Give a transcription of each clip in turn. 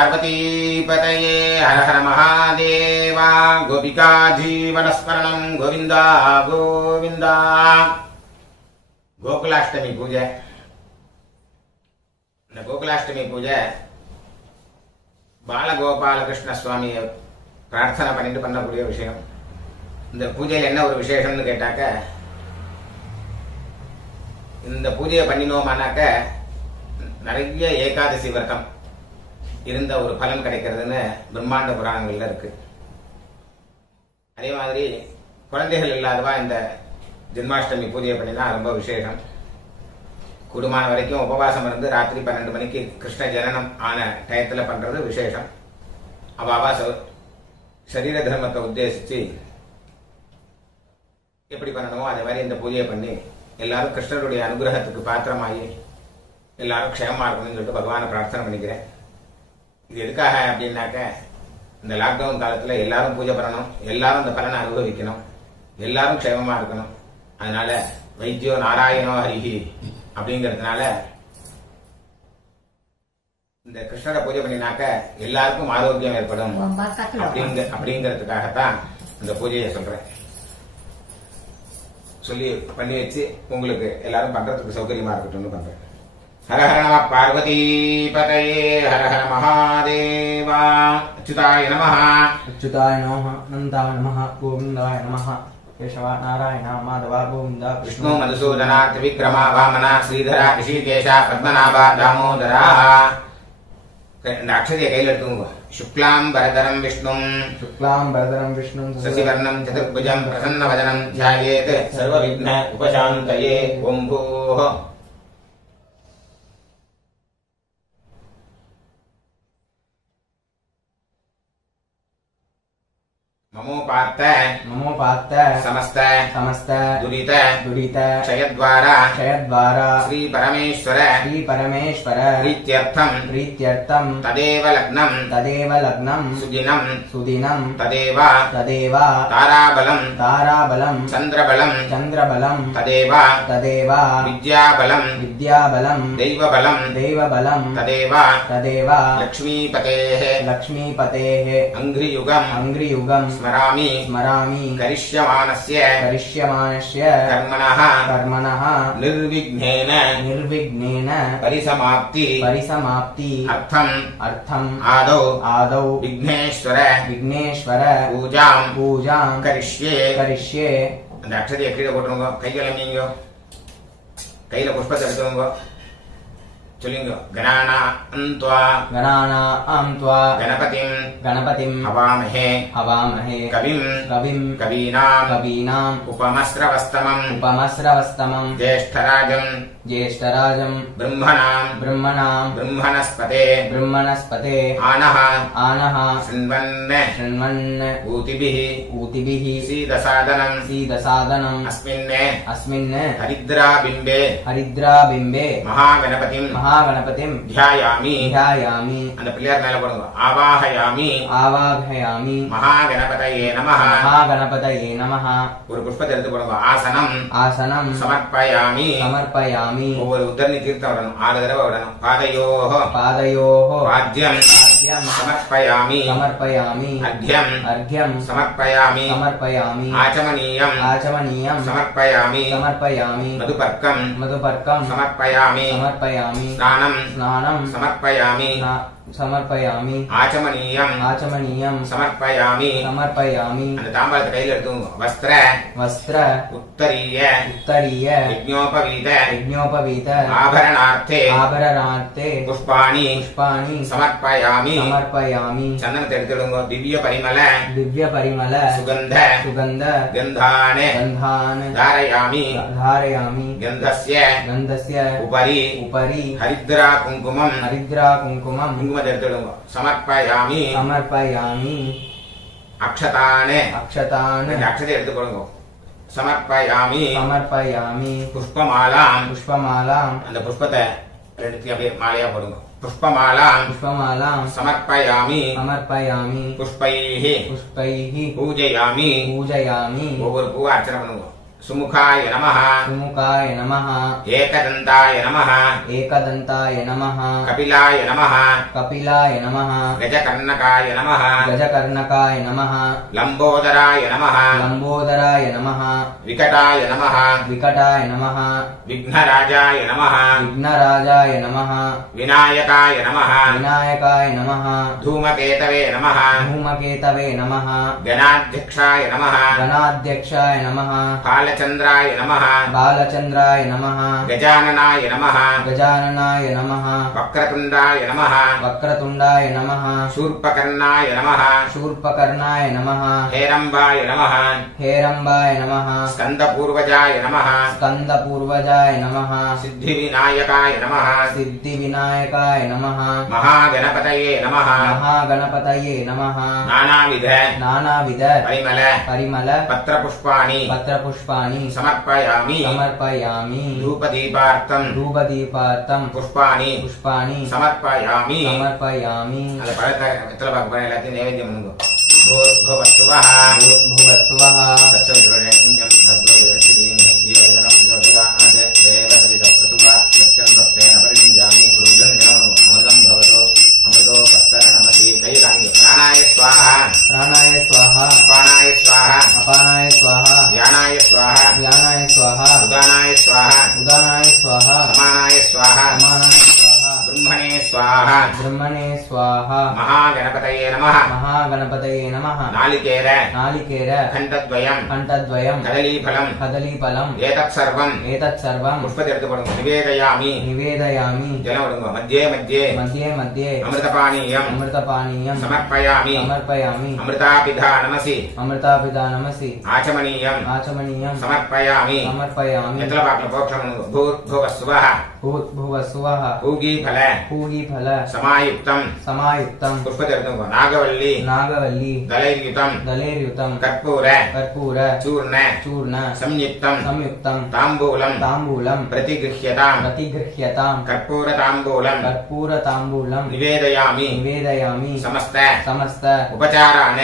पार्वतीपतये हर हर महादेवा गोपिका जीवनस्मरणं गोविंदा गोविंदा கோகுலாஷ்டமி பூஜை. இந்த கோகுலாஷ்டமி பூஜை பாலகோபாலகிருஷ்ண சுவாமியை பிரார்த்தனை பண்ணிட்டு பண்ணக்கூடிய விஷயம். இந்த பூஜையில் என்ன ஒரு விசேஷம்னு கேட்டாக்க, இந்த பூஜையை பண்ணினோமானாக்க நிறைய ஏகாதசி விரதம் இருந்த ஒரு பலன் கிடைக்கிறதுன்னு பிரம்மாண்ட புராணங்கள்ல இருக்கு. அதே மாதிரி குழந்தைகள் இல்லாதவா இந்த ஜென்மாஷ்டமி பூஜையை பண்ணினா ரொம்ப விசேஷம். குடும்பமான வரைக்கும் உபவாசம் இருந்து ராத்திரி 12 மணிக்கு கிருஷ்ண ஜனனம் ஆன டயத்தில் பண்றது விசேஷம். அவாவா சரீர தர்மத்தை உத்தேசிச்சு எப்படி பண்ணணுமோ அதே மாதிரி இந்த பூஜையை பண்ணி எல்லாரும் கிருஷ்ணருடைய அனுகிரகத்துக்கு பாத்திரமாகி எல்லாரும் க்ஷேமமா இருக்கணும்னு சொல்லிட்டு பகவானை பிரார்த்தனை பண்ணிக்கிறேன். இது எதுக்காக அப்படின்னாக்க, இந்த லாக்டவுன் காலத்துல எல்லாரும் பூஜை பண்ணணும், எல்லாரும் இந்த பலனை அனுபவிக்கணும், எல்லாரும் க்ஷேமமா இருக்கணும். அதனால வைத்தியோ நாராயணோ ஹரிஹி அப்படிங்கிறதுனால இந்த கிருஷ்ணரை பூஜை பண்ணினாக்க எல்லாருக்கும் ஆரோக்கியம் ஏற்படும் அப்படிங்கிறதுக்காகத்தான் இந்த பூஜையை சொல்றேன். சொல்லி பண்ணி வச்சு உங்களுக்கு எல்லாரும் பண்றதுக்கு சௌகரியமா இருக்கட்டும்னு பண்றேன். ஹர ஹர நம பார்வதீபதயே ஹர ஹர மகாதேவா. அச்சுதாய நமஹ அச்சுதாய நமஹ அனந்தாய நமஹ கோவிந்தாய நமஹ கேசவ நாராயண மாதவ கோவிந்த விஷ்ணு மதுசூதனா திரிவிக்ரமா வாமனா ஸ்ரீதரா ரிஷிகேஷா பத்மநாபா தாமோதரா. இந்த அக்ஷதையை கையில் எடுத்துங்க. சுக்லாம் பரதரம் விஷ்ணும் சசிவர்ணம் சதுர்புஜம் பிரசன்னவதனம் த்யாயேத் சர்வவிக்ன உபசாந்தயே. ஓம் பூஹ ममो पार्थ समस्त दुरित क्षयद्वारा श्री परमेश्वर प्रीत्यर्थम तदेव लग्नं सुदिनं तदेव ताराबलं चंद्रबलं तदेव विद्याबलं दैवबलं तदेव लक्ष्मीपतेः अंघ्रियुगं स्मरामि करिष्यमाणस्य कर्मणः निर्विघ्नेन परिसमाप्ति अर्थम आदौ विघ्नेश्वर पूजां करिष्ये. அந்த அக்ஷதையை கீழே போட்டுருங்க. கைகளை நீங்க கையில புஷ்பத்தை எடுத்துருங்க. சொல்லுங்க. கணானாம் த்வா கணபதிம் ஹவாமஹே கவீனாம் உபமஸ்ரவஸ்தமம் ஜேஷ்டராஜம் பிரம்மணஸ்பதே ஆனஹ ஷண்வன் ஊதிபிஹி சீதசாதனம் அஸ்மின் ஹரித்ராபிம்பே மகாகணபதிம் ध्यायामि. அந்த பிள்ளையார் மேல போடுங்க. ஆவாஹயாமி மகாகணபதயே நமஹ. ஒரு புஷ்பத்தை எடுத்து போடுங்க. ஆசனம் சமர்ப்பயாமி. ஒவ்வொரு உத்தரணி தீர்த்தம் விடணும். 6 தடவை விடணும். பாதயோஹ ராஜ்யம் சமர்ப்பயாமி. அர்க்யம் சமர்ப்பயாமி. ஆச்சமனீயம் சமர்ப்பயாமி. மதுபர்க்கம் சமர்ப்பயாமி. स्नानं समर्पयामि आचमनीयं समर्पयामि. அந்த தாம்பாளத்தை கையில எடுத்துங்க. வஸ்திர உத்தரிய யஜ்ஞோபவீத ஆபரணார்த்தே புஷ்பாணி சமர்ப்பயாமி. சந்தனத்தை எடுத்துடுங்க. திவ்ய பரிமள சுகந்த கந்தானே தாரயாமி. கந்தஸ்ய உபரி ஹரித்ரா குங்குமம் குங்குமத்தை எடுத்துடுங்க. சமர்ப்பயாமி. அக்ஷதானே அக்ஷதை எடுத்து கொடுங்க. சமர்ப்பயாமி. புஷ்பமாலாம் அந்த புஷ்பத்தை எடுத்து அப்படியே மாலையா போடுங்க. புஷ்பமாலாம் சமர்ப்பயாமி. புஷ்பைஹி பூஜயாமி. ஒவ்வொரு பூவை அர்ச்சனை பண்ணுங்க. सुमुखाय नमः सुमुखाय नमः एकदन्ताय नमः एकदन्ताय नमः कपिलाय नमः कपिलाय नमः गजकर्णकाय नमः गजकर्णकाय नमः लम्बोदराय नमः लम्बोदराय नमः विकटाय नमः विकटाय नमः विघ्नराजाय नमः विघ्नराजाय नमः विनायकाय नमः विनायकाय नमः धूमकेतवे नमः धूमकेतवे नमः गणाध्यक्षाय नमः गणाध्यक्षाय नमः बालचन्द्राय नमः बालचन्द्राय नमः गजाननाय नमः गजाननाय नमः वक्रतुण्डाय नमः वक्रतुण्डाय नमः शूर्पकर्णाय नमः शूर्पकर्णाय नमः हेरम्बाय नमः हेरम्बाय नमः स्कन्दपूर्वजाय नमः स्कन्दपूर्वजाय नमः सिद्धिविनायकाय नमः सिद्धिविनायकाय नमः महागणपतये नमः महागणपतये नमः नानाविध नानाविध परिमल पत्रपुष्पाणि समर्पयामि धूपदीपार्थं पुष्पाणि समर्पयामि அந்த பழத்தை வெத்தலை பாக்கு பண்ண எல்லாத்தையும் நைவேத்தியம் பண்ணுங்க भूर्भुवस्सुवः तत्सवितुर्वरेण्यं भर्गो देवस्य धीमहि धियो यो नः प्रचोदयात् देवसवितप्रसुवा लक्ष्यं भक्तेन परियुञ्जामि रुद्रं अमृतं भवतो अमृतो पस्तरणमसि कैकानि प्राणाय स्वाहा अपानाय स्वाहा ध्यानाय स्वाहा उदानाय स्वाहा समानाय स्वाहा ब्रह्मणे स्वाहा महागणपतये नमः नालिकेर खण्डद्वयं कदलीफलं एतत्सर्वं पुष्पतीर्थपडं निवेदयामि जलवडं मध्ये अमृतपानीयं समर्पयामि अमृतापिधानमसि आचमनीयं समर्पयामि यत्रपाकल पोक्षं भूर्भुवस्सुवः पूगीफल समायुक्तं पुष्पतीर्थं नागवल्ली दलैर्युतं कर्पूर चूर्ण संयुक्तं ताम्बूलं प्रतिगृह्यतां कर्पूरताम्बूलं निवेदयामि समस्त उपचारान्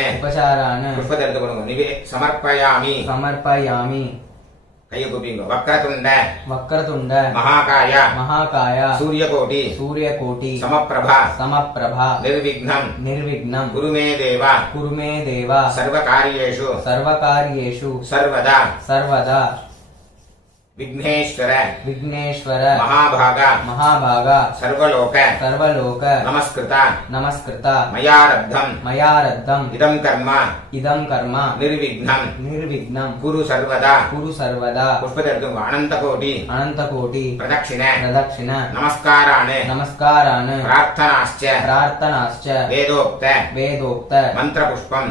पुष्पतीर्थं समर्पयामि कय्युकुपिंगो वक्रतुंड महाकाय सूर्यकोटि समप्रभा निर्विघ्नं कुरु मे देव सर्वकार्येषु सर्वदा विघ्नेश्वर महाभागा सर्वलोक नमस्कृता मया रब्धं इदं कर्म निर्विघ्नं कुरु सर्वदा पुष्पतीर्थं अनन्तकोटि प्रदक्षिण नमस्कारान् प्रार्थनाश्च वेदोक्त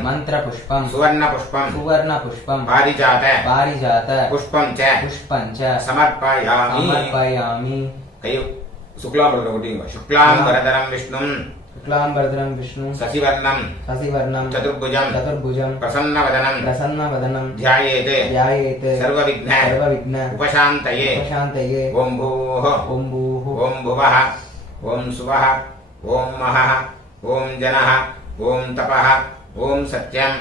मन्त्रपुष्पं सुवर्णपुष्पं पारिजात पुष्पं च समर्पयामि शुक्लांबरधरं विष्णुं शशिवर्णं चतुर्भुजं प्रसन्नवदनं ध्यायेत् सर्वविघ्न उपशान्तये ॐ भूः ॐ भुवः ॐ सुवः ॐ महः ॐ जनः ॐ तपः ॐ सत्यं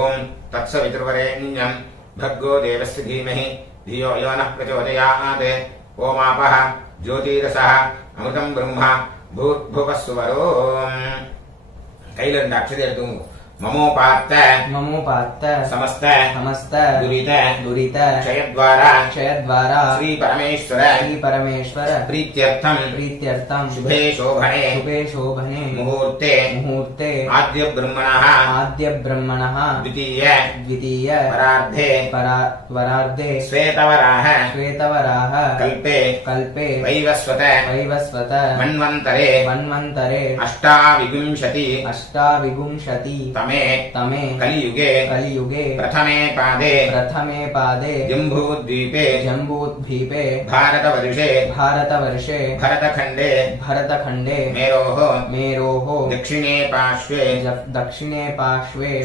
ॐ तत्सवितुर्वरेण्यं भर्गो देवस्य धीमहि धियो यो नः प्रचोदयात् ओमापः ज्योतिरसः अमृतं ब्रह्म भूर्भुवस्सुवरो कैल ரெண்டு அக்ஷதை எடுத்துங்க ममोपात्त समस्त दुरित क्षयद्वारा श्री परमेश्वर प्रीत्यर्थं शुभे शोभने मुहूर्ते आद्य ब्रह्मणः द्वितीय परार्धे श्वेतवराह कल्पे वैवस्वत मन्वन्तरे अष्टाविंशति तमे कलियुगे प्रथमे पादे जम्बूद्वीपे भारतवर्षे भरतखण्डे मेरोः दक्षिणे पार्श्वे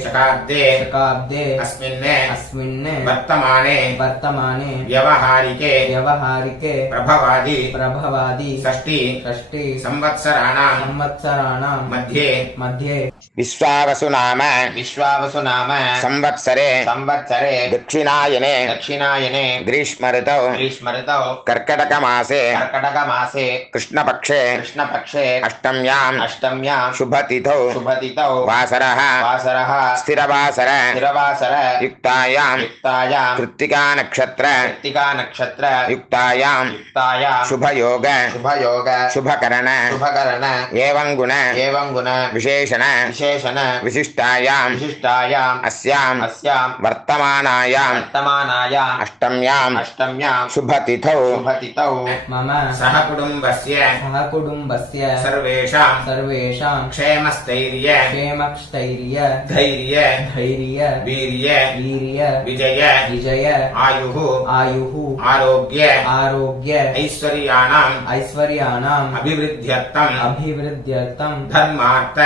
शकाब्दे अस्मिन् वर्तमाने व्यवहारिके प्रभवादि षष्टि संवत्सराणां मध्ये विश्वावसुनां विश्वावसु नाम संवत्सरे दक्षिणायने ग्रीष्म ऋतौ कर्कटकमासे कृष्णपक्षे अष्टम्यां शुभतिथौ वासरः स्थिरवासर युक्तायां कृत्तिका नक्षत्र युक्तायां शुभयोग शुभकरण एवं गुण विशेषण विशिष्टायां अस्यां वर्तमानायां अष्टम्यां शुभतिथौ मम सह कुटुम्बस्य सर्वेषां क्षेमस्थैर्य धैर्य वीर्य विजय आयुः आरोग्य ऐश्वर्याणाम् अभिवृद्ध्यर्थं धर्मार्थ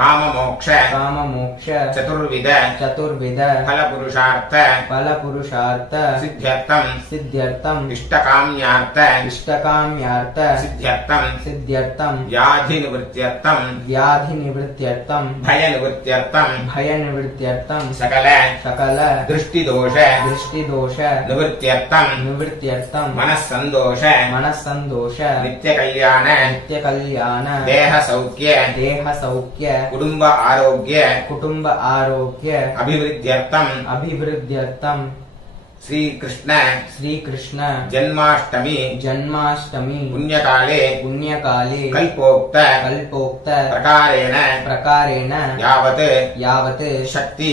काममोक्ष चतुर्विध फलपुरुषार्थ सिद्ध्यर्थं इष्टकाम्यार्थ सिद्ध्यर्थं व्याधिनिवृत्त्यर्थं भयनिवृत्त्यर्थं सकल दृष्टिदोष निवृत्त्यर्थं मनस्संदोष नित्यकल्याण देहसौख्य कुटुम्ब आरोग्य अभिवृद्ध्यर्थं श्रीकृष्ण जन्माष्टमी पुण्यकाले कल्पोक्त प्रकारेण यावत् शक्ति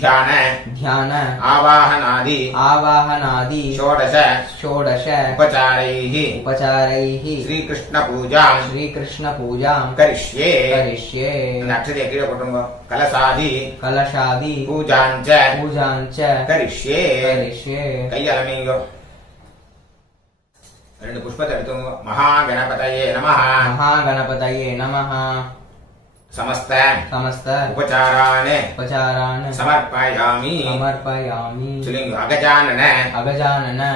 ध्यान आवाहनादि षोडश उपचारैः श्रीकृष्ण पूजां करिष्ये अक्षरे कलशादि पूजाञ्च करिष्ये कय्यलमीयो రెండు పుష్ప తడుతుంగో మహాగణపతయే నమః समस्त उपचारान् समर्पयामि चुलिंग अगजानन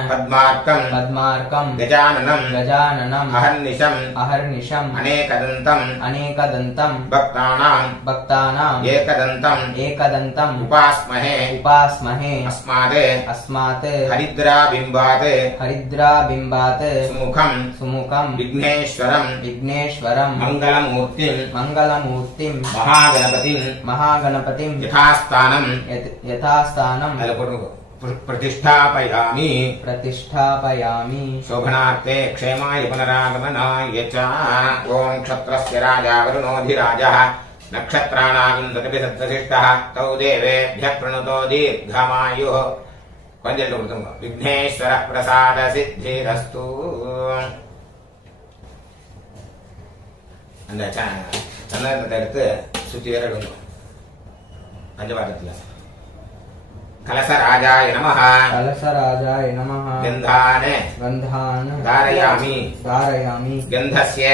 पद्मार्कं गजाननं अहर्निशम् अनेकदन्तं भक्तानां एकदन्तं उपास्महे अस्मात् हरिद्राबिम्बात् सुमुखं विघ्नेश्वरं मंगलमूर्तिं महागणपतिं यथास्थानं प्रतिष्ठापयामि शोभनार्थे क्षेमाय पुनरागमनाय च ओं क्षत्रस्य राजा वरुणोऽधिराजः नक्षत्राणां तदभिसत्वशिष्टः तौ देवेभ्यः प्रणुतो दीर्घमायुः विघ्नेश्वर प्रसाद सिद्धिरस्तु அந்த சந்தனத்தை எடுத்து சுற்றி வேற விடணும் பஞ்சபாரத்தில் கலசராஜாய நமः गन्धान् धारयामि गन्धस्य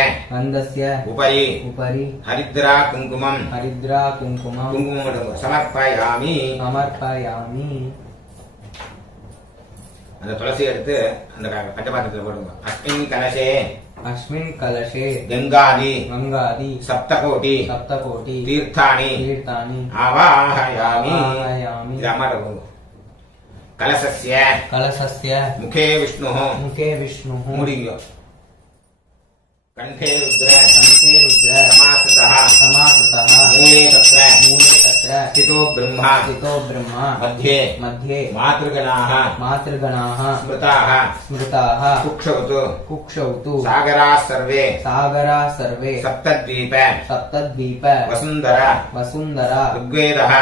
उपरि हरिद्रा कुङ्कुमं समर्पयामि அந்த துளசி எடுத்து அந்த பஞ்சபாத்திரத்தில் போடுங்க अस्मिन् कलशे गंगादि सप्तकोटि तीर्थानि आवाहयामि कलशस्य मुखे विष्णुः मुडियो कंठे रुद्र समाश्रितः मूले तत्र स्थितो ब्रह्मा मध्ये मातृगणाः स्मृताः कुक्षौतु सागराः सर्वे सप्तद्वीप वसुन्धरा ऋग्वेदः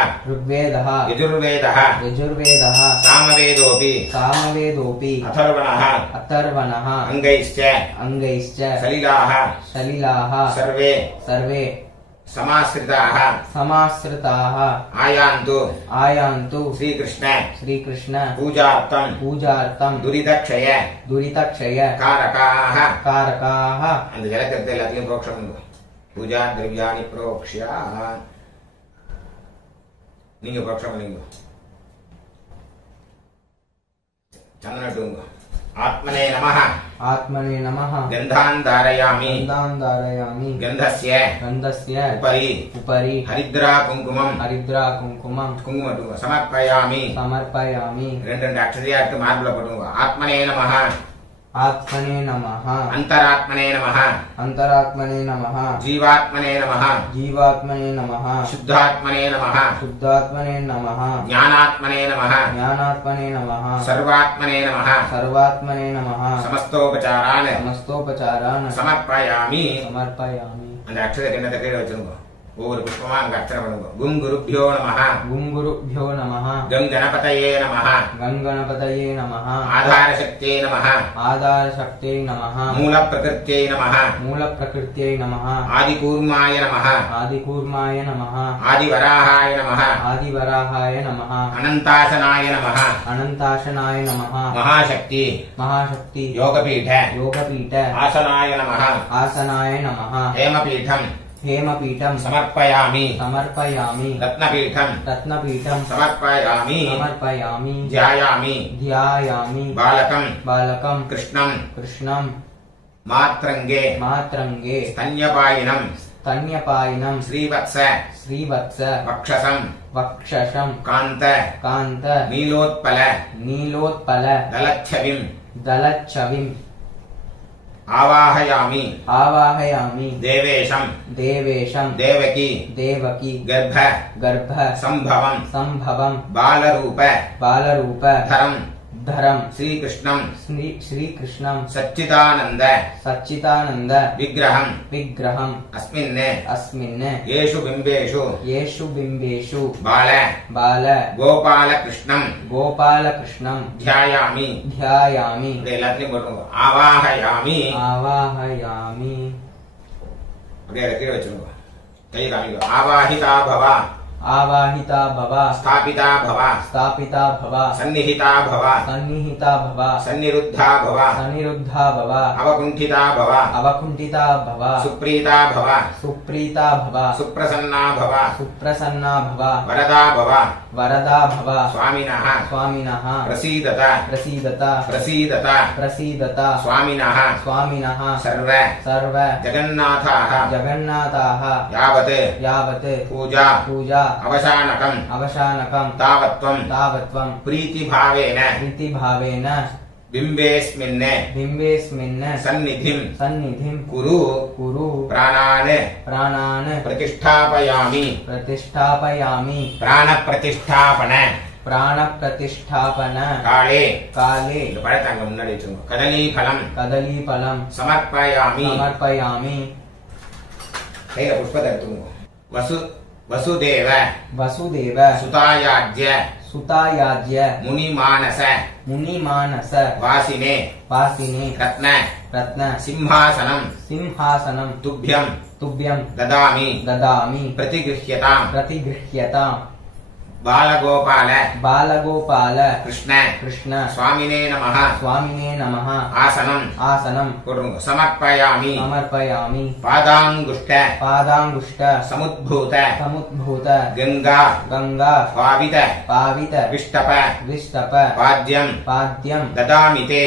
यजुर्वेदः सामवेदोऽपि अथर्वणः अङ्गैश्च सलिलाः सर्वे समाश्रिताः आयान्तु श्रीकृष्ण पूजार्थं दुरितक्षय कारकाः அந்த ஜலக்கத்தை எல்லாத்தையும் प्रोक्षम पूजा द्रव्याणि प्रोक्ष्य நீங்க प्रोक्षम பண்ணீங்க चंदन आत्मने नमः आत्मने नमः गन्धान् धारयामि गन्धान् धारयामि गन्धस्य गन्धस्य उपरि हरिद्रा कुङ्कुमम् कुङ्कुमं समर्पयामि ரெண்டு அக்ஷதையா எடுத்து மார்பிள போடுங்க ஆத்மனே நமஹ आत्मने नमः अंतरात्मने नमः अंतरात्मने नमः जीवात्मने नमः जीवात्मने नमः शुद्धात्मने नमः शुद्धात्मने नमः ज्ञानात्मने नमः ज्ञानात्मने नमः सर्वात्मने नमः सर्वात्मने नमः समस्तोपचारान् समर्पयामि அந்த அக்ஷதை கிண்ணத்தை கீழே வச்சிருங்க ஒவ்வொரு புஷ்பமா அங்க அர்ச்சனை பண்ணுங்க கும் குருभ्यो நமः கங் கணபதயே நமः ஆதார சக்தியே நமः மூல பிரகிருத்யை நமः ஆதி கூர்மாய நமः ஆதி வராஹாய நமः அனந்தாசனாய நமः மகாசக்தி யோகபீட ஆசனாய நமः हेमपीठं समर्पयामि रत्नपीठं समर्पयामि ध्यायामि बालकं कृष्णं मात्रंगे स्तन्यपायिनं श्रीवत्स वक्षसं कान्त नीलोत्पल दलच्छविं आवाहयामि देवेशं देवकी गर्भ संभवं बालरूप धरं श्रीकृष्णं सच्चिदानंद विग्रहं अस्मिन् येषु बिम्बेषु बाल गोपालकृष्णं ध्यायामि எல்லாத்தையும் போடுங்க ஆவாஹயாமி அப்படியே கீழே வச்சிருங்க கை காமிங்க आवाहिता भव स्थापिता भव सन्निहिता भव सन्निरुद्धा भव अवकुण्ठिता भव सुप्रीता भव सुप्रसन्ना भव वरदा भव स्वामिनः प्रसीदत स्वामिनः सर्व जगन्नाथाः यावत् पूजा अवसानकं तावत्वं प्रीतिभावेन बिम्बेस्मिन् सन्निधिं कुरु प्राणान् प्रतिष्ठापयामि प्राणप्रतिष्ठापन काले இந்த பழத்தை அங்க முன்னாடி வச்சுங்க கதலீபலம் समर्पयामि கையில புஷ்பத்தை எடுத்துங்க वसुदेव सुतायाज्य मुनिमानस वासिने रत्न सिंहासनं तुभ्यं ददामि प्रतिगृह्यतां बालगोपाल कृष्ण स्वामिने नमः आसनं समर्पयामि पादांगुष्ठ समुद्भूत गंगा पावित विष्टप पाद्यं ददामि ते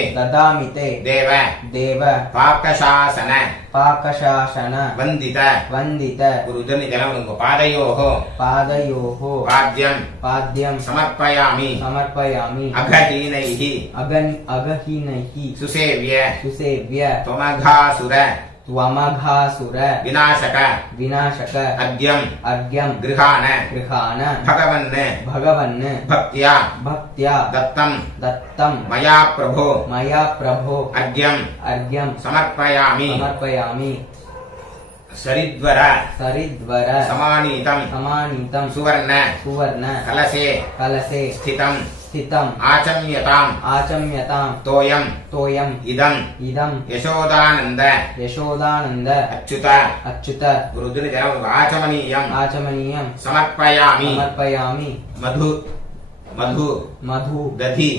देव पाकशासन वंदित गुरुजन जलम पादयोः पाद्यं समर्पयामि अगहीनैः सुसेव्य त्वमघासुर विनाशक अद्यं गृहाण भगवन् भक्त्या दत्तं मया प्रभो अर्घ्यं समर्पयामि सरिद्वर समानीतं सुवर्ण कलशे स्थितं आचम्यतां तोयं इदं यशोदानंद अच्युत गुरुजन आचमनीयं समर्पयामि मधु मधु दधि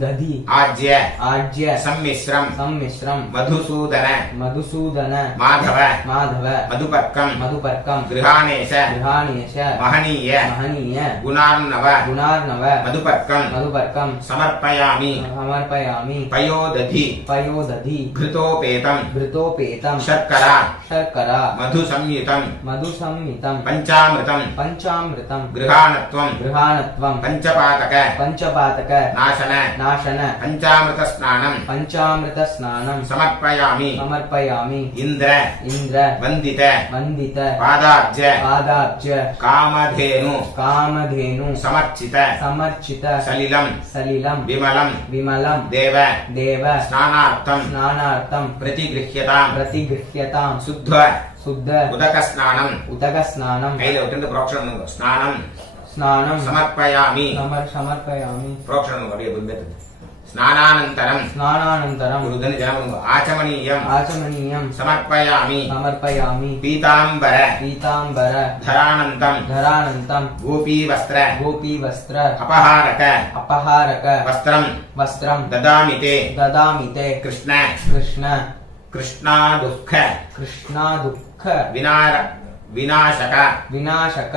दधि आज्य आज्य सम्मिश्रम सम्मिश्रम मधुसूदन मधुसूदन माधव माधव मधुपर्कम मधुपर्कम गृहाणेश गृहाणेश महनीय महनीय गुणार्णव गुणार्णव मधुपर्कम मधुपर्कम समर्पयामि समर्पयामि पयोदधि पयोदधि घृतोपेतम घृतोपेतम शर्करा शर्करा मधुसंयुतं मधुसंयुतं पंचामृतं पंचामृतं गृहाणत्वं गृहाणत्वं पंचपातक पंचपातक नाशन नाशन पंचामृत स्नानं पंचामृत स्नानं समर्पयामि समर्पयामि इंद्र इंद्र वंदित वंदित पादाब्ज पादाब्ज कामधेनु कामधेनु समर्चित समर्चित सलिलं सलिलं विमलं विमलं देव देव स्नानार्थं स्नानार्थं प्रतिगृह्यतां प्रतिगृह्यतां शुद्ध शुद्ध उदकस्नानं उदकस्नानं कैल विट्टु प्रोक्षणं स्नानं स्नानं समर्पयामि समर्पयामि प्रोक्षणं அப்படியே புரியுது स्नानानन्तरं स्नानानन्तरं गुरुधन जनमं आचमनीयम् आचमनीयं समर्पयामि समर्पयामि पीताम्बर पीताम्बर धरानन्तं धरानन्तं गोपीवस्त्र गोपीवस्त्र अपहारक अपहारक वस्त्रं वस्त्रं ददामि ते कृष्ण कृष्ण कृष्ण कृष्णादुःख कृष्णादुःख विनाशक विनाशक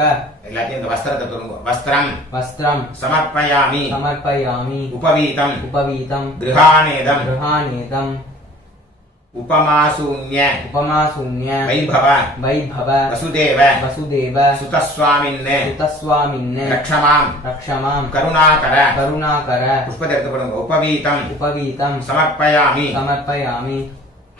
எல்லாத்தையும் இந்த வஸ்திரத்தை சொல்லுங்க வஸ்திரம் वस्त्रं समर्पयामि समर्पयामि उपवीतं उपवीतं गृहाणेदं गृहाणेदं उपमाशून्य उपमाशून्य वैभव वैभव वसुदेव वसुदेव सुतस्वामिन् सुतस्वामिन् रक्षमां रक्षमां करुणाकर करुणाकर पुष्पते எடுத்துக்கொள்ளுங்க उपवीतं उपवीतं समर्पयामि समर्पयामि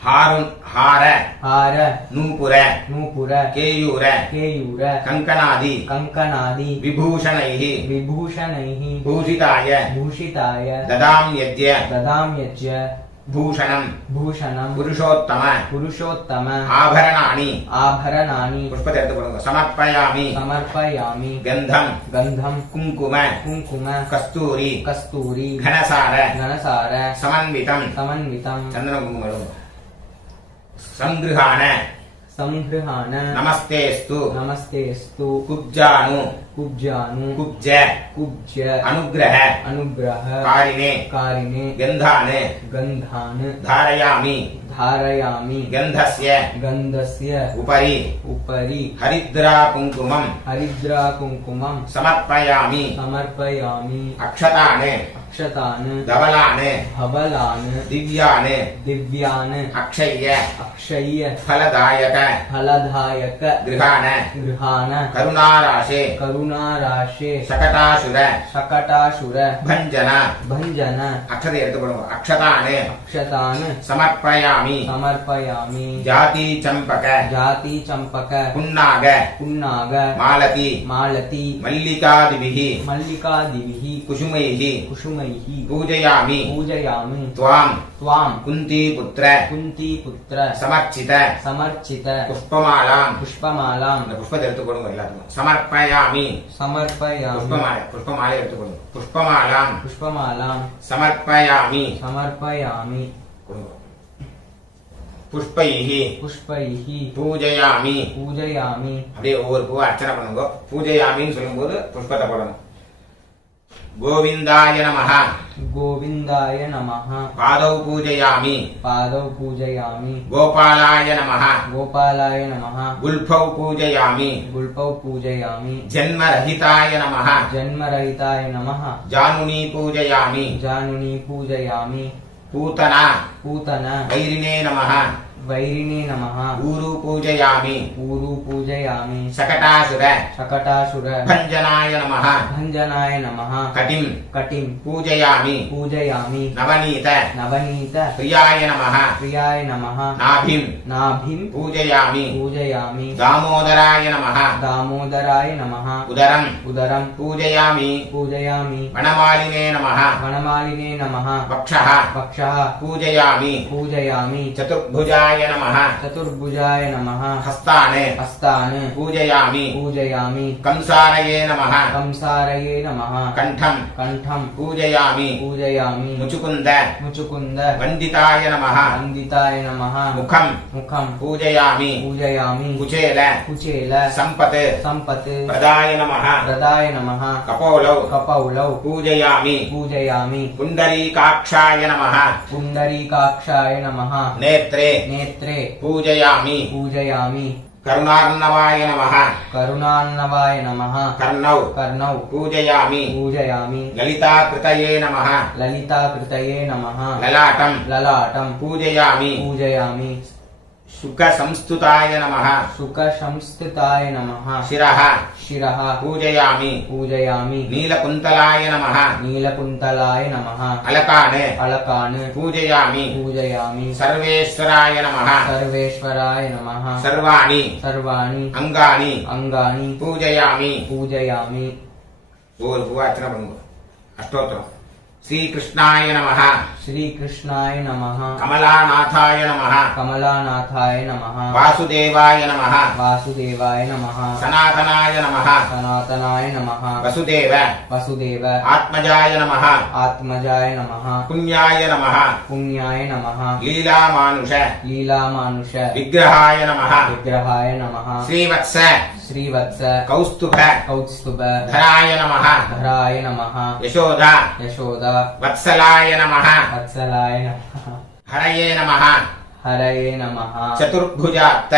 हार हार नूपुर नूपुर केयूर केयूर कंकणादि कंकणादि विभूषणैः विभूषणैः भूषिताय भूषिताय ददाम्यद्य ददाम्यज्य भूषणं भूषणं पुरुषोत्तम पुरुषोत्तम आभरणानि आभरणानि पुष्पते எடுத்துக்கொள்ளுங்க समर्पयामि समर्पयामि गन्धं गन्धं कुङ्कुम कुङ्कुम कस्तूरी कस्तूरी घनसार घनसार समन्वितं समन्वितं चन्दन कुङ्कुमं संगृहाण संगृहाण नमस्तेस्तु नमस्तेस्तु कुब्जानु कुब्जानु कुब्ज कुब्ज अनुग्रह अनुग्रह कारिणे कारिणे गन्धान् गन्धान् धारयामि धारयामि गन्धस्य गन्धस्य उपरि उपरि हरिद्रा कुङ्कुमं हरिद्रा कुङ्कुमं समर्पयामि समर्पयामि अक्षतान् अक्षतान् धवलान् धवलान् दिव्यान् दिव्यान् अक्षय्य अक्षय्य फलदायक फलदायक गृहान् गृहान् करुणाराशे करुणाराशे शकटासुर शकटासुर भञ्जन भञ्जन अक्षते எடுத்துக்கொள்ளுங்க अक्षतान् अक्षतान् समर्पयामि समर्पयामि जाति चम्पक जाति चम्पक पुन्नाग पुन्नाग मालती मालती मल्लिकादिभिः मल्लिकादिभिः कुसुमैः कुसुमैः पूजयामि पूजयामि त्वां त्वां कुन्तीपुत्र कुन्तीपुत्र समर्चित समर्चित पुष्पमालां पुष्पमालां இந்த புஷ்பத்தை எடுத்துக்கொள்ளுங்க எல்லாத்துக்கும் समर्पयामि समर्पयामि पुष्पमाலை எடுத்துக்கொள்ளுங்க पुष्पमालां पुष्पमालां समर्पयामि समर्पयामि पुष्पैः पुष्पैः पूजयामि पूजयामि அப்படியே ஒவ்வொரு பூவை அர்ச்சனை பண்ணுங்க பூஜயாமின்னு சொல்லும்போது புஷ்பத்தை போடணும் गोविन्दाय नमः गोविन्दाय नमः पादौ पूजयामि पादौ पूजयामि गोपालाय नमः गोपालाय नमः गुल्फौ पूजयामि गुल्पौ पूजयामि जन्मरहिताय नमः जन्मरहिताय नमः जानुनी पूजयामि जानुनी पूजयामि पूतना पूतना वैरिणे नमः वैरिणे नमः ऊरु पूजयामि ऊरु पूजयामि शकटासुर शकटासुर भञ्जनाय नमः भञ्जनाय नमः कटिं कटिं पूजयामि पूजयामि नवनीत नवनीत प्रियाय नमः प्रियाय नमः नाभिं नाभिं पूजयामि पूजयामि दामोदराय नमः दामोदराय नमः उदरम् उदरं पूजयामि पूजयामि वनमालिने नमः वनमालिने नमः वक्षः वक्षः पूजयामि पूजयामि चतुर्भुजाय चतुर्भुजाय नमः चतुर्भुजाय नमः हस्तान् हस्तान् पूजयामि पूजयामि कंसारये नमः कंसारये नमः कंठं कंठं पूजयामि पूजयामि मुचुकुंद मुचुकुंद वंदिताय नमः वंदिताय नमः मुखं मुखं पूजयामि पूजयामि कुचेल कुचेल संपत् संपत् प्रदाय नमः प्रदाय नमः कपोलौ कपौलौ पूजयामि पूजयामि पुण्डरीकाक्षाय नमः पुण्डरीकाक्षाय नमः नेत्रे नेत्रे पूजयामि पूजयामि करुणार्णवाय नमः करुणार्णवाय नमः कर्णौ कर्णौ पूजयामि पूजयामि ललिताकृतये नमः ललिताकृतये नमः ललाटं ललाटं पूजयामि पूजयामि सुखसंस्तुताय नमः सुखसंस्थिताय नमः शिरः शिरः पूजयामि पूजयामि नीलकुन्तलाय नमः नीलकुन्तलाय नमः अलकान् अलकान् पूजयामि पूजयामि सर्वेश्वराय नमः सर्वेश्वराय नमः सर्वाणि सर्वाणि अंगानि अंगानि पूजयामि पूजयामि ஒரு பூவார்ச்சனை பண்ணுவோம் அஷ்டோத்திரம் श्रीकृष्णाय नमः श्रीकृष्णाय नमः कमलानाथाय नमः कमलानाथाय नमः वासुदेवाय नमः वासुदेवाय नमः सनातनाय नमः सनातनाय नमः वसुदेव वसुदेव आत्मजाय नमः आत्मजाय नमः पुण्याय नमः पुण्याय नमः लीलामानुष लीलामानुष विग्रहाय नमः विग्रहाय नमः श्रीवत्स श्रीवत्स कौस्तुभ कौस्तुभ धराय नमः धराय नमः यशोदा यशोदा वत्सलाय नमः वत्सलाय नमः हरये नमः हरये नमः चतुर्भुजाप्त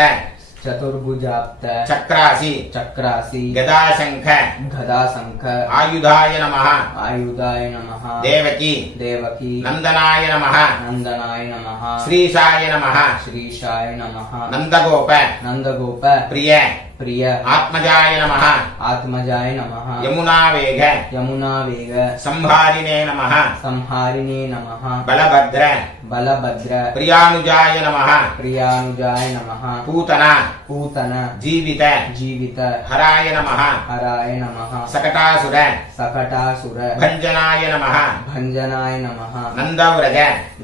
चतुर्भुजाप्त चक्रासि चक्रासि गदाशंख गदाशंख आयुधाय नमः आयुधाय नमः देवकी देवकी नंदनाय नमः नंदनाय नमः श्रीशाय नमः श्रीशाय नमः नंदगोप नंदगोप प्रिय प्रिय आत्मजाय नमः आत्मजाय नमः यमुनावेग यमुनावेग संहारिणे नमः संहारिणे नमः बलभद्र बलभद्र प्रियानुजाय नमः प्रियानुजाय नमः पूतना पूतन जीवित जीवित हराय नमः हराय नमः सकटासुर सकटासुर भञ्जनाय नमः भञ्जनाय नमः नंदव्रज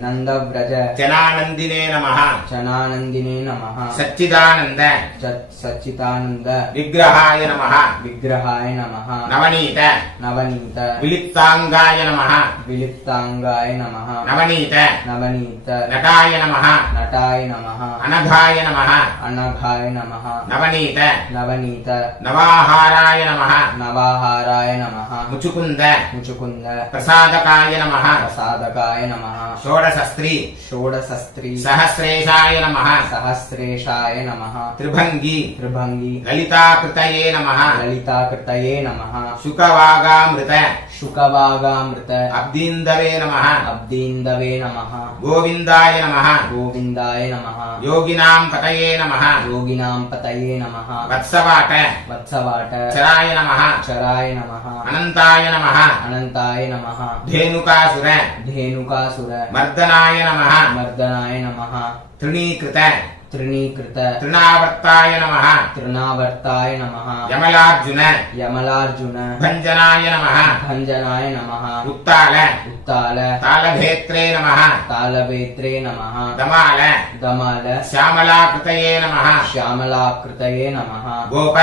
नंदव्रज जनानन्दिने नमः चनानन्दिने नमः सच्चिदानन्द सच्चिदानन्द विग्रहाय नमः विग्रहाय नमः नवनीत नवनीत विलिप्ताङ्गाय नमः विलिप्ताङ्गाय नमः नवनीत नवनीत नटाय नमः नटाय नमः अनघाय नमः अनघाय नमः नवनीत नवनीत नवाहाराय नमः नवाहाराय नमः मुचुकुंद मुचुकुंद प्रसादकाय नमः प्रसादकाय नमः षोडशस्त्री षोडशस्त्री सहस्रेशाय नमः सहस्रेशाय नमः त्रिभंगी त्रिभंगी ललिताकृतये नमः ललिताकृतये नमः शुकवागामृत शुकवागामृत अब्दीन्दवे नमः अब्दीन्दवे नमः गोविन्दाय नमः गोविन्दाय नमः योगिनां पतये नमः योगिनां पतये नमः वत्सवाट वत्सवाट चराय नमः चराय नमः अनन्ताय नमः अनन्ताय नमः धेनुकासुर धेनुकासुर मर्दनाय नमः मर्दनाय नमः तृणीकृत तृणीकृत तृणावर्ताय नमः तृणावर्ताय नमः यमलार्जुन यमलार्जुन भञ्जनाय नमः भञ्जनाय नमः उत्ताल उत्ताल तालभेत्रे नमः तालवेत्रे नमः दमाल दमाल श्यामलाकृतये नमः श्यामलाकृतये नमः गोप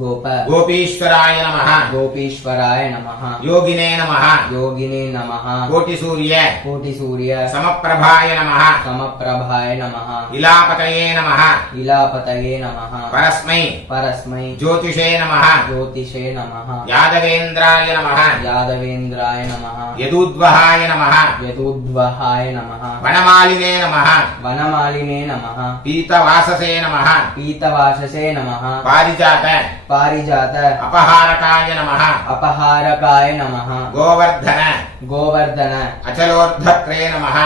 गोप गोपीश्वराय नमः गोपीश्वराय नमः योगिने नमः योगिने नमः कोटिसूर्य कोटिसूर्य समप्रभाय नमः समप्रभाय नमः इलापतये नमः इलापतये नमः परस्मै परस्मै ज्योतिषे नमः ज्योतिषे नमः यादवेन्द्राय नमः यादवेन्द्राय नमः यदुद्वहाय नमः यदुद्वहाय नमः वनमालिने नमः वनमालिने नमः पीतवाससे नमः पीतवाससे नमः पारिजात पारिजात अपहारकाय नमः अपहारकाय नमः गोवर्धन गोवर्धन अचलोर्धत्रे नमः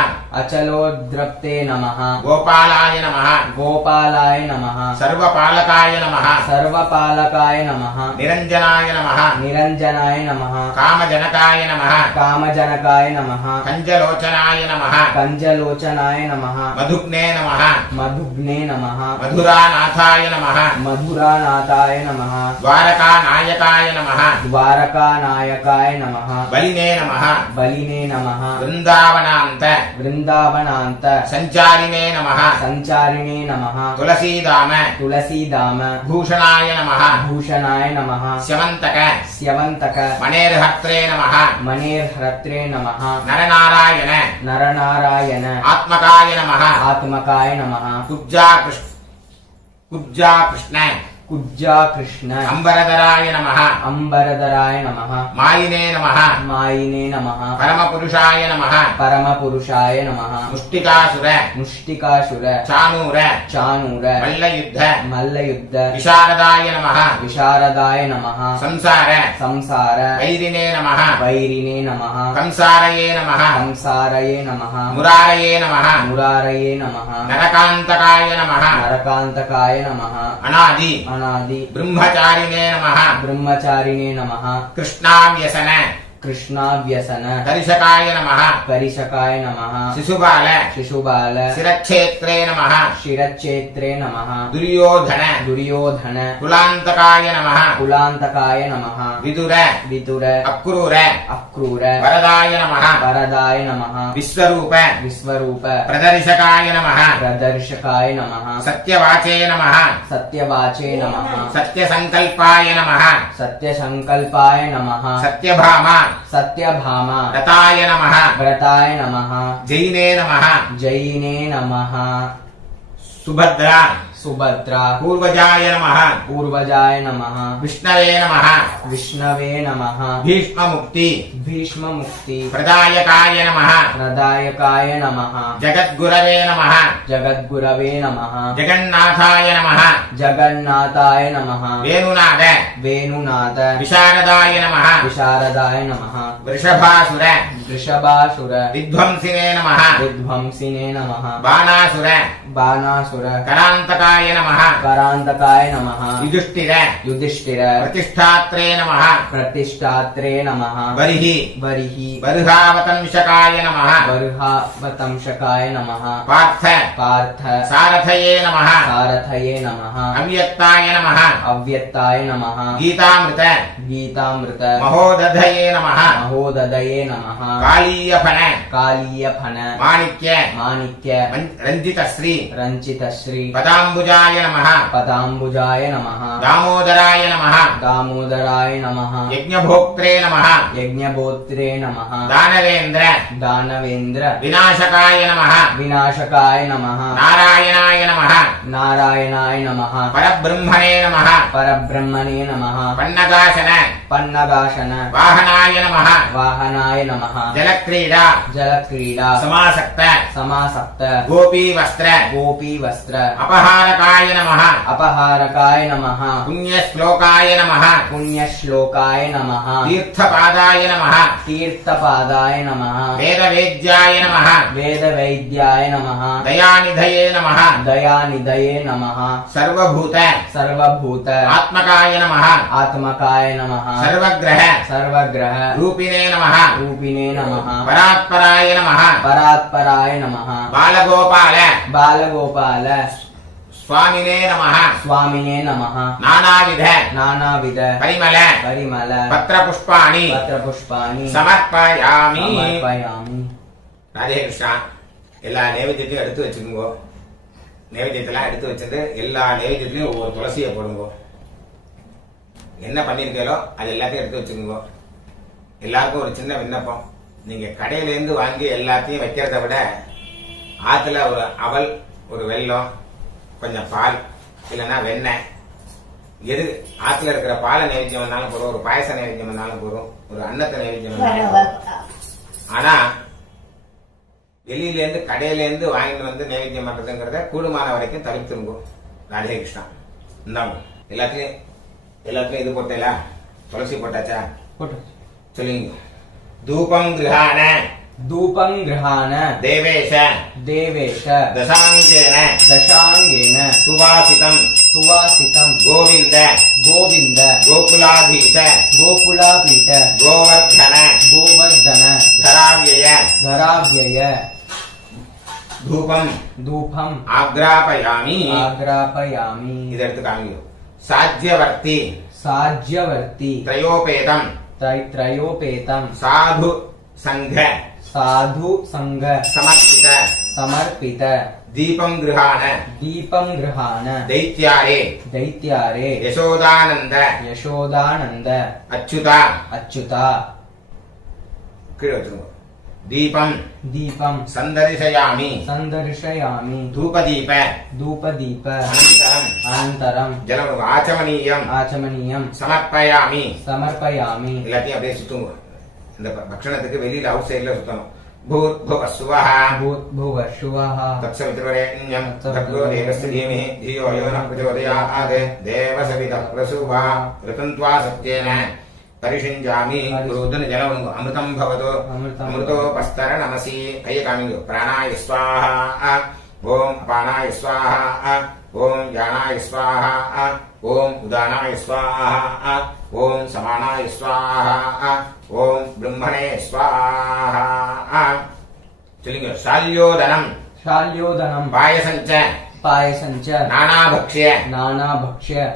अचलोद्रप्ते नमः गोपालाय नमः गोपालाय नमः सर्वपालकाय नमः सर्वपालकाय नमः निरञ्जनाय नमः निरञ्जनाय नमः कामजनकाय नमः कामजनकाय नमः कञ्जलोचनाय नमः कञ्जलोचनाय नमः मधुग्ने नमः मधुग्ने नमः मधुरानाथाय नमः मधुरानाथाय नमः द्वारकानायकाय नमः द्वारकानायकाय नमः बलिने नमः बलिने नमः वृन्दावनान्त वृन्दावनान्त सञ्चारिणे नमः सञ्चारिणे नमः तुलसीदाम तुलसीदाम भूषणाय नमः भूषणाय नमः स्यवन्तक स्यवन्तक मणेर्हत्रे नमः मणिर्हत्रे नमः नरनारायण नरनारायण आत्मकाय नमः आत्मकाय नमः कुब्जा कृष्ण कुब्जा कृष्ण अंबरधराय नमः अंबरधराय नमः मायिने नमः मायिने नमः परमपुरुषाय नमः परमपुरुषाय नमः मुष्टिकासुर मुष्टिकासुर चाणूर चाणूर मल्लयुद्ध मल्लयुद्ध विशारदाय नमः विशारदाय नमः संसार संसार वैरिणे नमः वैरिणे नमः कंसारये नमः कंसारये नमः मुरारये नमः मुरारये नमः नरकान्तकाय नमः नरकान्तकाय नमः अनादि अनादि ब्रह्मचारिणे नमः ब्रह्मचारिणे नमः कृष्णाव्यसन कृष्णाव्यसन करिशकाय नमः करिशकाय नमः शिशुपाल शिशुपाल शिरक्षेत्रे नमः शिरक्षेत्रे नमः दुर्योधन दुर्योधन कुलान्तकाय नमः कुलान्तकाय नमः विदुर विदुर अक्रूर अक्रूर वरदाय नमः वरदाय नमः विश्वरूप विश्वरूप प्रदर्शकाय नमः प्रदर्शकाय नमः सत्यवाचे नमः सत्यवाचे नमः सत्यसंकल्पाय नमः सत्यसंकल्पाय नमः सत्यभामा सत्यभामा व्रताय नमः व्रताय नमः जैने नमः जैने नमः सुभद्रा सुभद्रा पूर्वजाय नमः पूर्वजाय नमः विष्णवे नमः विष्णवे नमः भीष्ममुक्ति भीष्ममुक्ति प्रदायकाय नमः प्रदायकाय नमः जगद्गुरवे नमः जगद्गुरवे नमः जगन्नाथाय नमः जगन्नाथाय नमः वेणुनाद वेणुनाथ विशारदाय नमः विशारदाय नमः वृषभासुर वृषभासुर विध्वंसिने नमः विध्वंसिने नमः बाणासुर बाणासुर करान्तकाय नमः करान्तकाय नमः युधिष्ठिर युधिष्ठिर प्रतिष्ठात्रे नमः प्रतिष्ठात्रे नमः वरिहि वरिहि बर्हावतंशकाय नमः बर्हावतंशकाय नमः पार्थ पार्थ सारथये नमः सारथये नमः अव्यक्ताय नमः अव्यक्ताय नमः गीतामृत गीतामृत महोदधये नमः महोदधये नमः कालीयफन कालीयफन माणिक्य माणिक्य रञ्जितश्री रञ्जितश्री पदाम्बुजाय नमः पदाम्बुजाय नमः दामोदराय नमः दामोदराय नमः यज्ञभोक्त्रे नमः यज्ञभोक्त्रे नमः दानवेन्द्र दानवेन्द्र विनाशकाय नमः विनाशकाय नमः नारायणाय नमः नारायणाय नमः परब्रह्मणे नमः परब्रह्मणे नमः पन्नगासन पन्नगासन वाहनाय नमः वाहनाय नमः जलक्रीडा जलक्रीडा समासक्त समासक्त गोपीवस्त्र गोपीवस्त्र अपहारकाय नमः अपहारकाय नमः पुण्यश्लोकाय नमः पुण्यश्लोकाय नमः तीर्थपादाय नमः तीर्थपादाय नमः वेदवेद्याय नमः वेदवैद्याय नमः दयानिधये नमः दयानिधये नमः सर्वभूत सर्वभूत आत्मकाय नमः आत्मकाय नमः सर्वग्रह सर्वग्रह रूपिणे नमः रूपिणे नमः परात्पराय नमः परात्पराय नमः बालगोपाल बालगोपाल स्वामिने नमः स्वामिने नमः नानाविध नानाविध परिमल परिमल पत्रपुष्पाणि पत्रपुष्पाणि समर्पयामि समर्पयामि ராதே கிருஷ்ணா. எல்லா நைவேத்தியத்தையும் எடுத்து வச்சுக்கோங்க. நைவேத்தியத்தெல்லாம் எடுத்து வச்சுட்டு எல்லா நைவேத்தியத்திலையும் ஒவ்வொரு துளசியை போடுங்க. என்ன பண்ணிருக்கீங்களோ அது எல்லாத்தையும் எடுத்து வச்சுக்கோங்க. எல்லாருக்கும் ஒரு சின்ன விண்ணப்பம், நீங்க கடையில இருந்து வாங்கி எல்லாத்தையும் வைக்கிறத விட ஆத்துல ஒரு அவல், ஒரு வெல்லம், கொஞ்சம் பால், இல்லைன்னா வெண்ணெய், எது ஆத்துல இருக்கிற பாலை நைவேத்தியம் வந்தாலும் போறோம், ஒரு பாயச நைவேத்தியம் வந்தாலும் போறோம், ஒரு அன்னத்தை நைவேத்தியம் வந்தாலும் போறோம். ஆனா வெளியில இருந்து கடையில இருந்து வாங்கிட்டு வந்து நைவேத்தியம் பண்றதுங்கிறத கூடுமான வரைக்கும் தவிர்த்துருங்க. ராதே கிருஷ்ணா. இந்தாங்க எல்லாத்துலயும் இது போட்டேலா, துளசி போட்டாச்சா? சொல்லுங்க. தூபம் கிரஹான धूपं गृहाण देवेश देवेश दशांगेन दशांगेन सुवासितं सुवासितं गोविंद गोविंद गोकुलाधीश गोकुलापीठ गोवर्धन गोवर्धन धराव्यय धराव्यय धूपम धूपम आग्रापयामि आग्रापयामि इधर कांगियो साध्यवर्ती साध्यवर्ती त्रयोपेतम त्रयोपेतम साधु संघ साधु संघ समर्पित समर्पित दीपं गृहाण दीपं गृहाण दैत्यारे दैत्यारे यशोदानंद यशोदानंद अच्युता अच्युता கீழே வச்சிருங்க दीपं दीपं संदर्शयामि संदर्शयामि धूपदीप धूपदीप अनन्तरं अनन्तरं जलं आचमनीयम् आचमनीयं समर्पयामि समर्पयामि எல்லாத்தையும் அப்படியே சுத்துங்க இந்த பக்ஷணத்துக்கு வெளியில அவுட் சைடுல சுத்தணும் भूर्भुवस्सुवः भूर्भुवस्सुवः तत्सवितुर्वरेण्यं भर्गो देवस्य धीमहि धियो यो नः प्रचोदयात् देवसवितः प्रसूवा ऋतन्त्वा सत्येन परिषिञ्जामि गुरुदन जलम् अमृतं भवतु अमृतोपस्तर नमसि कय कामिंगो प्राणाय स्वाहा ओम अपानाय स्वाहा ओम यानाय स्वाहा ओम उदानाय स्वाहा ओम समानाय स्वाहा ओम ब्रह्मणे स्वाहा चलिंगो शाल्योदनम शाल्योदनम पायसं च नानाभक्ष्य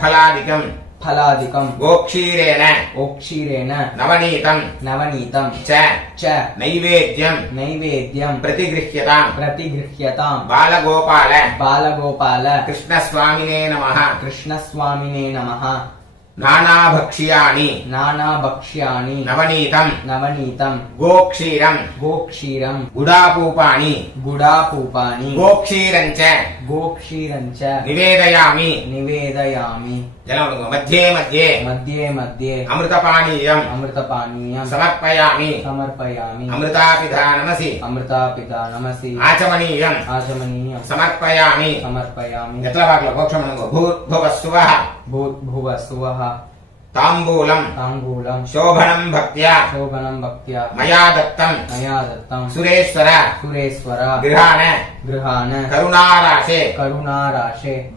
फलादिकं गोक्षीरेण नवनीतं च नैवेद्यं प्रतिगृह्यतां बालगोपाल कृष्णस्वामिने नमः नानाभक्ष्याणि नवनीतं गोक्षीरं गुडापूपाणि गोक्षीरं च निवेदयामि मध्ये मध्ये अमृतपानीयं समर्पयामि अमृतापिता नमसि आचमनीयं समर्पयामि ఎట్లా వాక్ల మోక్షం भूर्भुवस्सुवः ताम्बूलं शोभनं भक्त्या मया दत्तं सुरेश्वर गृहाण करुणाराशे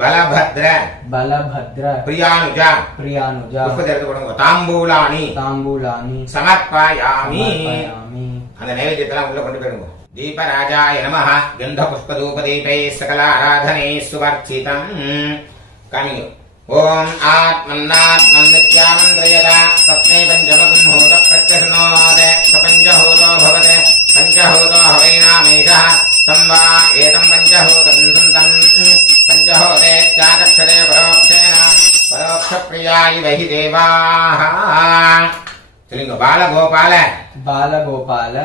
बलभद्र प्रियानुज ताम्बूलानि समर्पयामि அந்த நைவேத்தியத்தெல்லாம் உள்ள கொண்டு போயிடுங்க दीपराजाय नमः गन्धपुष्पधूपदीपैः सकलाराधनैः सुवर्चितम् कामिंग ओम आत्मन्नात्मन्नित्यामन्त्रयत तस्मै पञ्चमगुंहोत प्रत्यशृणोत स पञ्चहोतो भवते पञ्चहोतो हवैनामेषः तं वा एतं पञ्चहोतं सन्तम् पञ्चहोतेत्यादक्षरे परोक्षेण परोक्षप्रियाय वहि देवाः चलिंग बालगोपाल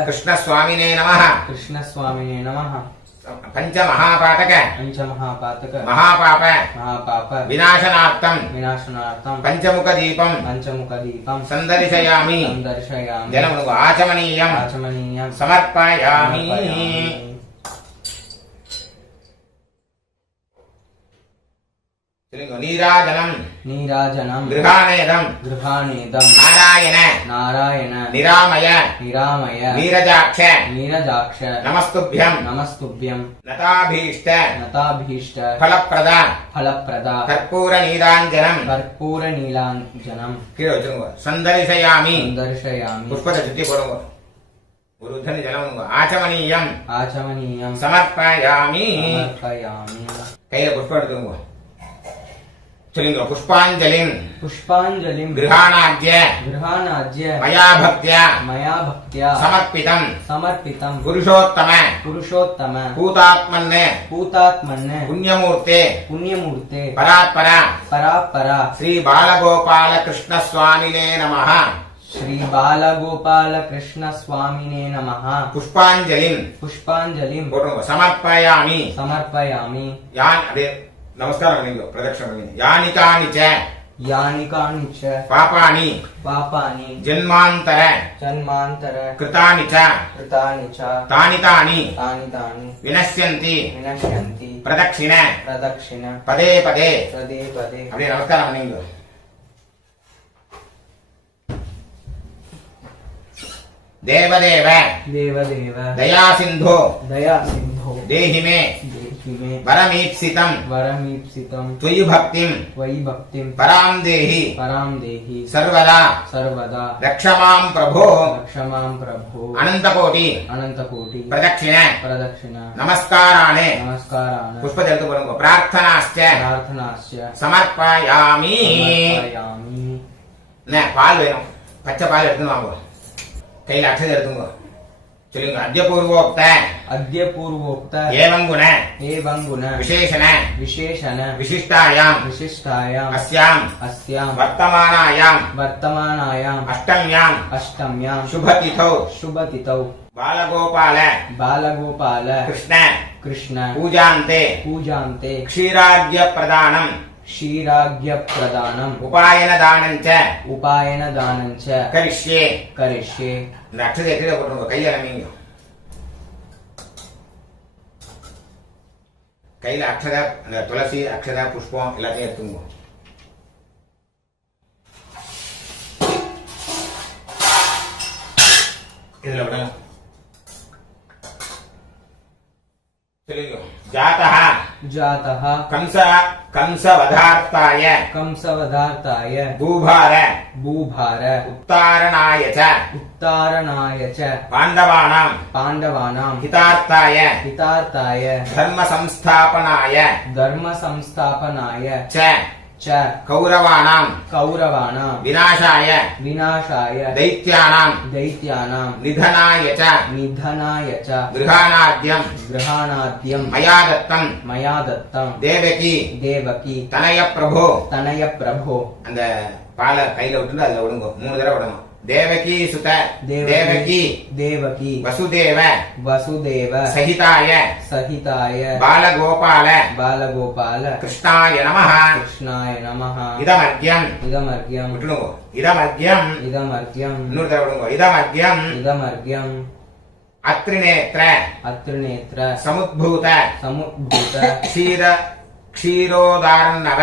कृष्णस्वामिने नमः पंचमहापातक महापाप विनाशनार्थं पंचमुख दीपं संदर्शयामि जलम् आचमनीयं समर्पयामि नीराजनं गृहाणेदं नारायण निरामय नीरजाक्ष नमस्तुभ्यं नताभीष्ट फलप्रद कर्पूर नीलाञ्जनं संदर्शयामि पुष्पद चुट्टी पडुंगो गुरुधनि जलम आचमनीयं समर्पयामि कैल पुष्प एडुंगो चलिंगो पुष्पांजलिं गृहाणाद्य मया भक्त्या समर्पितं पुरुषोत्तम पूतात्मन् पुण्यमूर्ते परात्पर श्री बालगोपाल कृष्ण स्वामिने नमः पुष्पांजलिं समर्पयामि नमस्कार प्रदक्षिण यानि कानि च पापानि जन्मांतर कृतानि च तानि विनश्यन्ति प्रदक्षिण पदे அப்படியே நமஸ்காரம் பண்ணுங்க देवदेव दया सिंधो देहि मे वरमीप्सितं त्वयि भक्तिं परां देहि सर्वदा रक्ष मां प्रभो अनंतकोटि प्रदक्षिण नमस्काराणि पुष्पजलतु बोलुंगो प्रार्थनाश्च समर्पयामि न पाल वेणुम पच्च पाल एडुत्तु वांगो கையில அக்ஷதை எடுத்துங்க சொல்லுங்க. அத்ய பூர்வோக்த अद्य पूर्वोक्त ஏவம் குண एवं गुण விசேஷண विशेषण விசிஷ்டாயாம் विशिष्टायाम् அஸ்யாம் अस्यां வர்த்தமானாயாம் वर्तमानायाम् அஷ்டம்யாம் अष्टम्यां சுபதிதௌ शुभतिथौ பாலகோபால बालगोपाल கிருஷ்ண कृष्ण பூஜாந்தே पूजान्ते க்ஷீராத்ய பிரதானம் क्षीराज्ञप्रदानम् உபாயன தானம் ச उपायनदानं च கரிஷ்யே. करिष्ये இந்த அக்ஷதை கீழே போட்டுருங்க. கையில அமைங்க. கையில அக்ஷதா, அந்த துளசி அக்ஷதா புஷ்பம் எல்லாத்தையும் எடுத்துங்க. இதுல விடணும். சொல்லுங்க. ஜாதः जातः कंसवधार्ताय कंसवधार्ताय भूभार भूभार उत्तारणाय च उत्तारणाय च पाण्डवानां पाण्डवानां हितार्थाय हितार्थाय धर्मसंस्थापनाय धर्मसंस्थापनाय च च कौरवाणां कौरवाणां विनाशाय विनाशाय दैत्यानां दैत्यानां निधनाय च निधनाय च गृहाणाद्यं गृहाणाद्यं मया दत्तं मया दत्तं देवकी देवकी तनय प्रभो. तनय प्रभो அந்த பாலை கையில விட்டு அதுல விடுங்க. 3 தடவை விடணும். தேவகி சுத देवकी தேவகி देवकी வசுதேவ वसुदेव सहिताय सहिताय बालगोपाल बालगोपाल कृष्णाय नमः. कृष्णाय नमः இதமர்க்யம் इदमर्घ्यम् விட்டுடுங்க. இதமர்க்யம் इदमर्घ्यम् இன்னொரு தடவை விடுங்க. இதமர்க்யம் इदमर्घ्यम् அத்ரிநேத்ர अत्रिनेत्र समुद्भूत समुद्भूत क्षीरोदार्णव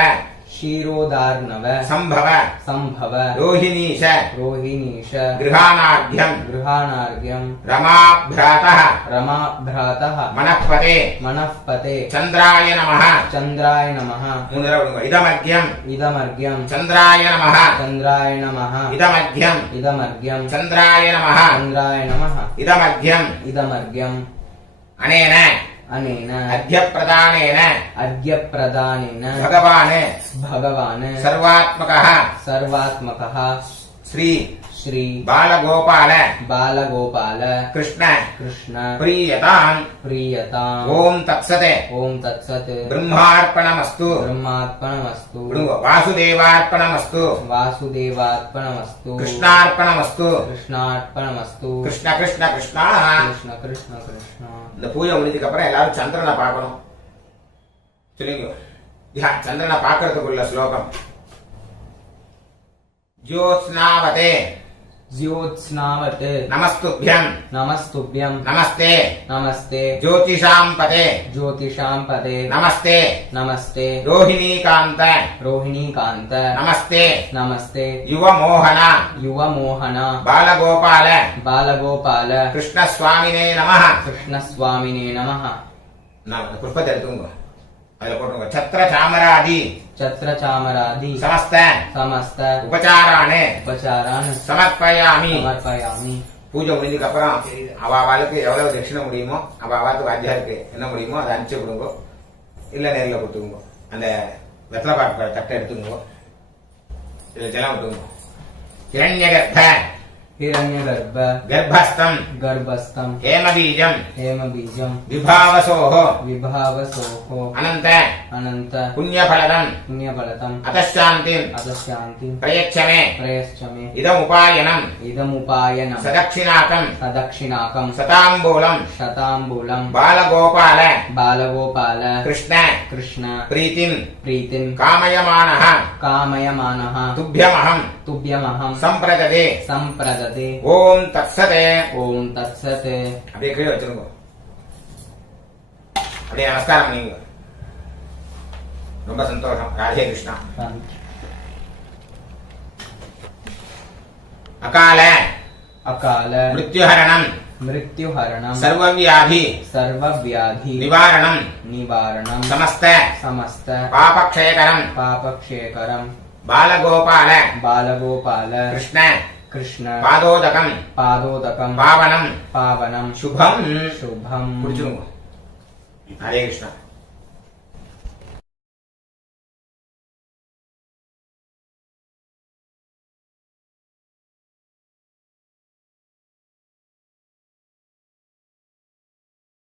क्षीरोदार्णव संभव संभव रोहिणीश रोहिणीश गृहाणार्घ्यं गृहाणार्घ्यम् रमाभ्रातः रमाभ्रातः मनःपते मनःपते चन्द्राय नमः. चन्द्राय नमः. 3 தடவை விடுங்க. இதமர்க்யம் इदमर्घ्यम् चन्द्राय नमः. चन्द्राय नमः. இதமர்க்யம் इदमर्घ्यम् चन्द्राय नमः. चन्द्राय नमः. இதமர்க்யம் इदमर्घ्यम् अनेन अनेन अद्यप्रदानेन अर्घ्यप्रदानेन भगवान् भगवान् सर्वात्मकः सर्वात्मकः श्री श्री बालगोपाल बालगोपाल कृष्ण कृष्ण प्रीयताम्. प्रीयताम्. ओम तत्सत्. ओम तत्सत्. ब्रह्मार्पणमस्तु. ब्रह्मार्पणमस्तु. वासुदेवार्पणमस्तु. वासुदेवार्पणमस्तु. कृष्णार्पणमस्तु. कृष्णार्पणमस्तु. कृष्ण कृष्ण कृष्ण. कृष्ण कृष्ण कृष्ण. இந்த பூஜை முடிஞ்சதுக்கு அப்புறம் எல்லாரும் சந்திரனை பார்க்கணும். சொல்லுங்க. சந்திரனை பார்க்கறதுக்குள்ள ஸ்லோகம். ज्योत्स्नावते ज्योत्स्नावते नमस्तुभ्यं नमस्तुभ्यं नमस्ते नमस्ते ज्योतिषां पते ज्योतिषां पदे नमस्ते नमस्ते रोहिणीकान्त रोहिणीकान्त नमस्ते नमस्ते युवमोहन युवमोहन बालगोपाल बालगोपाल कृष्णस्वामिने नमः. कृष्णस्वामिने नमः. पुष्पத்தை எடுத்துங்க. அதுல போட்டுங்க. छत्र चामरादि छत्र चामरादि समस्त समस्त उपचारान् उपचारान् समर्पयामि. समर्पयामि. பூஜை முடிஞ்சதுக்கு அப்புறம் அவாளுக்கு எவ்வளவு தட்சிணை முடியுமோ அவாளுக்கு வாத்தியாருக்கு என்ன முடியுமோ அதை அனுப்பிச்சு விடுங்க. இல்ல நேரில் கொடுத்துக்குங்க. அந்த வெத்தலை பாக்கு தட்டை எடுத்துக்கோங்க. இதுல ஜலம் விட்டுங்க. हिरण्यगर्भ हिरण्यगर्भ गर्भस्थं गर्भस्थं हेमबीजं हेमबीजं विभावसोः विभावसोः अनन्त अनन्त पुण्यफलदं पुण्यफलदं अतश्शान्तिं अतश्शान्तिं प्रयच्छ मे इदमुपायनम् सदक्षिणाकं सदक्षिणाकं शताम्बूलं शताम्बूलं बालगोपाल बालगोपाल कृष्ण कृष्ण प्रीतिं कामयमानः तुभ्यमहं संप्रददे ओम तत्सते. ओम तत्सते. அப்படியே கீழே வச்சிருங்க. அப்படியே நமஸ்காரம் பண்ணுங்க. ரொம்ப சந்தோஷம். ராதே கிருஷ்ணா. अकाल अकाल मृत्युहरणं सर्वव्याधि निवारणं समस्त पापक्षयकरं बालगोपाल कृष्ण पादोदकं पावनं पावनं शुभं शुभं. हरे कृष्ण.